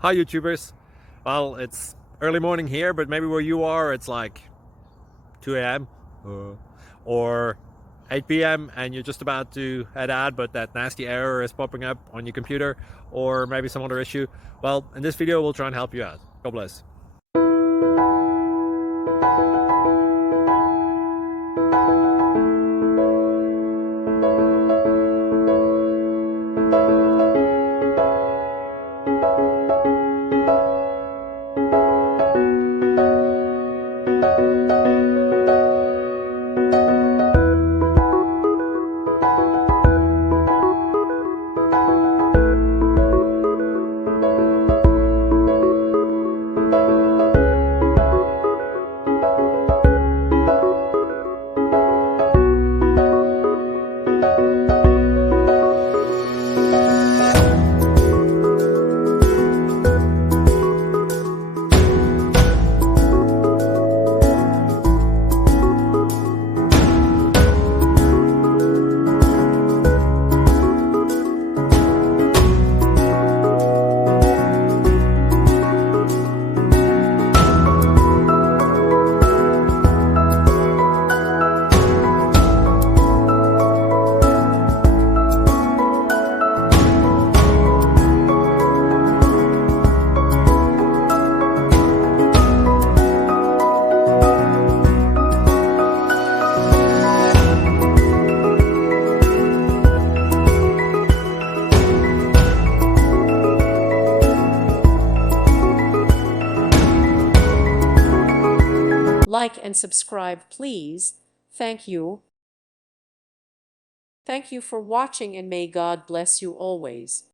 Hi YouTubers. Well, it's early morning here, but maybe where you are it's like 2 a.m. Or 8 p.m. and you're just about to head out, but that nasty error is popping up on your computer, or maybe some other issue. Well, in this video we'll try and help you out. God bless. Like and subscribe, please. Thank you. Thank you for watching, and may God bless you always.